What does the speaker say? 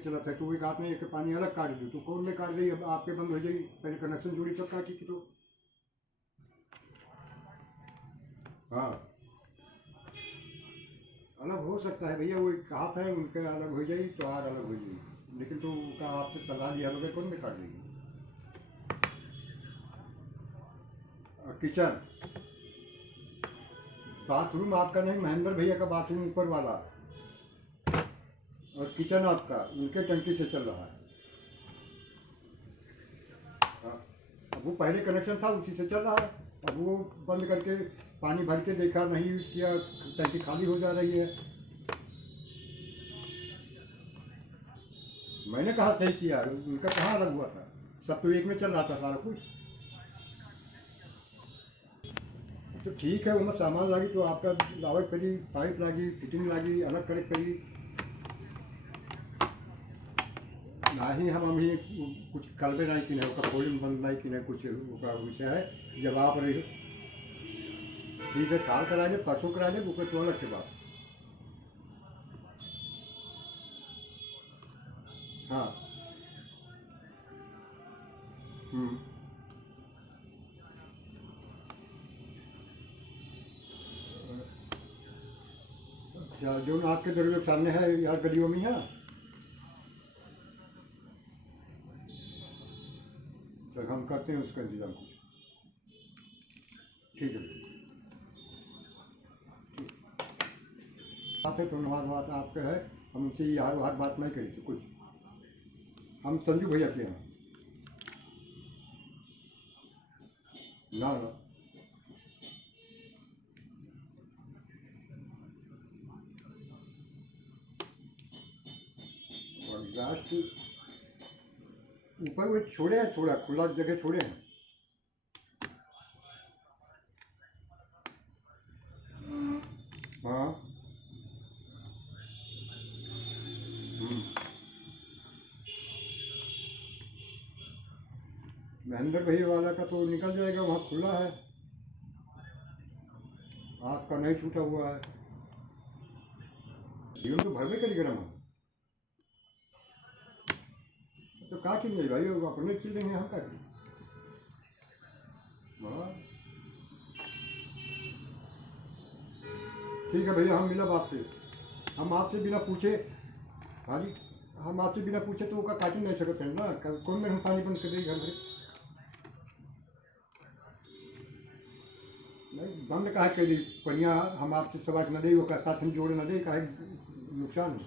चला था तो एक आपने एक पानी अलग काट दी तो कौन में काट दी, अब आपके बंद हो जाएगी, पहले कनेक्शन जोड़ी तब काटी थी तो। हाँ अलग हो सकता है भैया, वो एक हाथ है उनके अलग हो जाएगी तो आर अलग हो जाएगी, लेकिन तो उनका आपसे सलाह लिया बगैर कौन में काट देगी। किचन बाथरूम आपका नहीं, महेंद्र भैया का बाथरूम ऊपर वाला, और किचन आपका उनके टंकी से चल रहा है। हाँ अब वो पहले कनेक्शन था उसी से चल रहा है, अब वो बंद करके पानी भर के देखा नहीं यूज़ किया, टंकी खाली हो जा रही है। मैंने कहा सही किया, उनका कहाँ अलग हुआ था, सब तो एक में चल रहा था सारा कुछ। तो ठीक है, उनमें सामान लगी तो आपका लावट पड़ी, पाइप लगी, फिटिंग लगी, अलग करे पड़ी ना ही हम ही कुछ कलबे नहीं कि नहीं खोली बंद नहीं कि नहीं कुछ विषय है। जब आप रही ठीक है काल करा ले, परसों करा ले, बुके तो अलग के बाद। हाँ हम्म। या जो ना आपके दरवाजे के सामने है यार गलियों में है, तो हम करते हैं उसका इंतजाम कुछ। ठीक है बात है तो हमारी बात आपका है, हम उनसे यार वार बात नहीं करी थी कुछ, हम संजू भैया के हैं। ना ना और लास्ट ऊपर वो छोड़े हैं, थोड़ा खुला जगह छोड़े हैं। हाँ महेंद्र भैया वाला का तो निकल जाएगा, वहाँ खुला है, हाथ का नहीं छूटा हुआ है, जीवन तो भर में करी गर्म है। तो का चीज नहीं भाई, वो अपने चल रहे हैं हम का करें। हाँ ठीक है भैया, हम मिलब आपसे, हम आपसे बिना पूछे। हाँ जी हम आपसे बिना पूछे तो वो काट ही नहीं सकते हैं ना, कौन में हम पानी बंद कर देंगे घर में। नहीं बंद कहा कर दी पनिया, हम आपसे सवाल न दे, वो साथ हम जोड़ न दे, काहे नुकसान है।